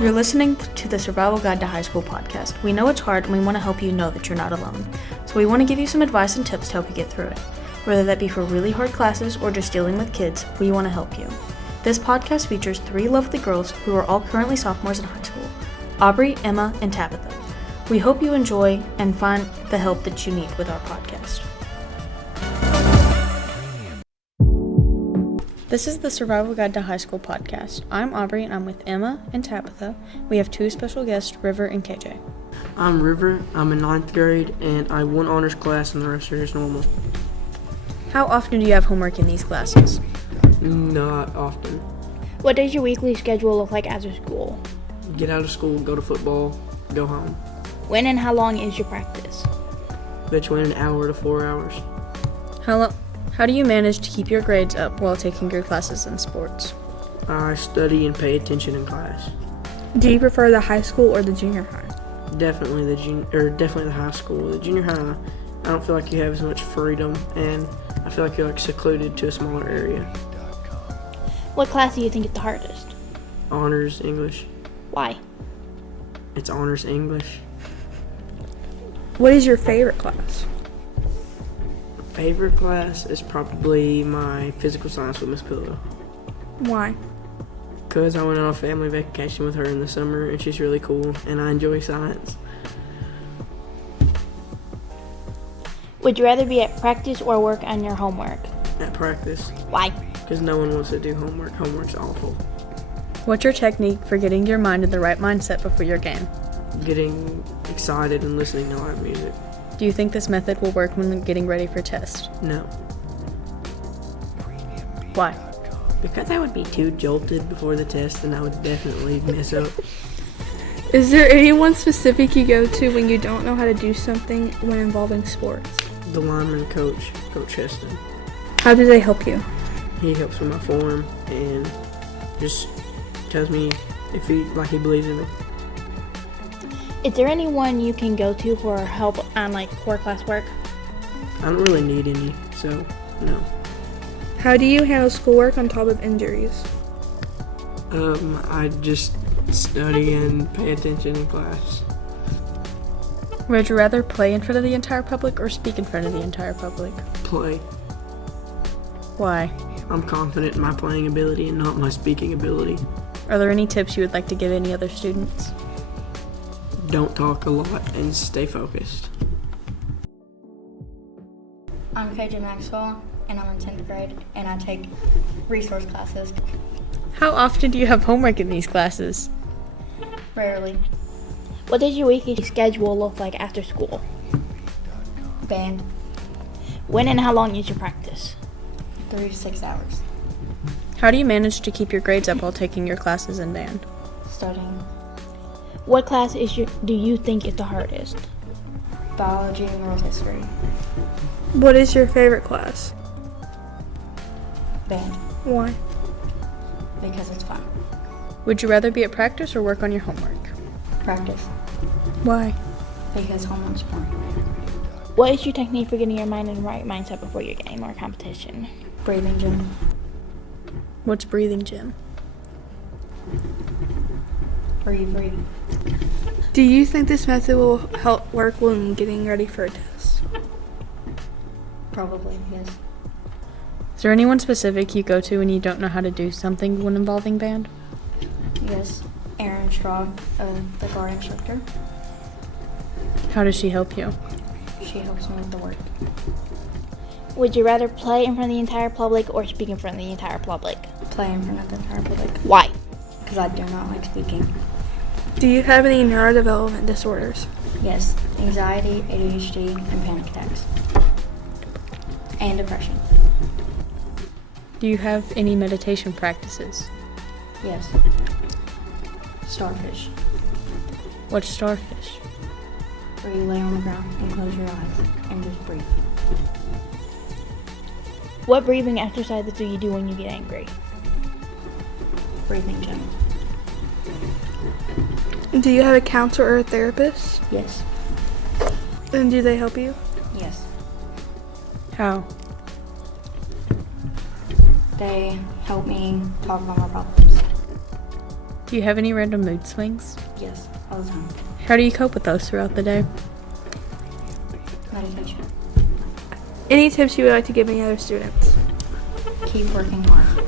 You're listening to the Survival Guide to High School podcast. We know it's hard and we want to help you know that you're not alone. So we want to give you some advice and tips to help you get through it. Whether that be for really hard classes or just dealing with kids, we want to help you. This podcast features 3 lovely girls who are all currently sophomores in high school: Aubrey, Emma, and Tabitha. We hope you enjoy and find the help that you need with our podcast. This is the Survival Guide to High School podcast. I'm Aubrey and I'm with Emma and Tabitha. We have 2 special guests, River and KJ. I'm River. I'm in 9th grade and I have 1 honors class and the rest are just normal. How often do you have homework in these classes? Not often. What does your weekly schedule look like after school? Get out of school, go to football, go home. When and how long is your practice? Between an hour to 4 hours. How do you manage to keep your grades up while taking your classes in sports? I study and pay attention in class. Do you prefer the high school or the junior high? Definitely the high school. The junior high, I don't feel like you have as much freedom and I feel like you're secluded to a smaller area. What class do you think is the hardest? Honors English. Why? It's honors English. What is your favorite class? Favorite class is probably my physical science with Miss Pillow. Why? Because I went on a family vacation with her in the summer and she's really cool and I enjoy science. Would you rather be at practice or work on your homework? At practice. Why? Because no one wants to do homework. Homework's awful. What's your technique for getting your mind in the right mindset before your game? Getting excited and listening to live music. Do you think this method will work when getting ready for tests? No. Why? Because I would be too jolted before the test and I would definitely mess up. Is there anyone specific you go to when you don't know how to do something when involving sports? The lineman coach, Coach Heston. How do they help you? He helps with my form and just tells me if he believes in me. Is there anyone you can go to for help on core class work? I don't really need any, so no. How do you handle schoolwork on top of injuries? I just study and pay attention in class. Would you rather play in front of the entire public or speak in front of the entire public? Play. Why? I'm confident in my playing ability and not my speaking ability. Are there any tips you would like to give any other students? Don't talk a lot and stay focused. I'm KJ Maxwell, and I'm in 10th grade, and I take resource classes. How often do you have homework in these classes? Rarely. What does your weekly schedule look like after school? Band, When and how long is your practice? 3 to 6 hours. How do you manage to keep your grades up while taking your classes in band? Studying What class do you think is the hardest? biology and world history. What is your favorite class? Band, Why? because it's fun. Would you rather be at practice or work on your homework? Practice, Why? because homework's boring. What is your technique for getting your mind in the right mindset before your game or competition? Breathing gym, What's breathing gym? where you breathe. Do you think this method will help work when getting ready for a test? Probably, yes. Is there anyone specific you go to when you don't know how to do something when involving band? Yes, Erin Straw, the guard instructor. How does she help you? She helps me with the work. Would you rather play in front of the entire public or speak in front of the entire public? Play in front of the entire public, Why? because I do not like speaking. Do you have any neurodevelopment disorders? Yes, anxiety, ADHD, and panic attacks. And depression. Do you have any meditation practices? Yes. Starfish, What's starfish? where you lay on the ground and close your eyes and just breathe. What breathing exercises do you do when you get angry? Breathing gym. Do you have a counselor or a therapist? Yes. And do they help you? Yes. How? They help me talk about my problems. Do you have any random mood swings? Yes, all the time. How do you cope with those throughout the day? Meditation. Any tips you would like to give any other students? Keep working hard.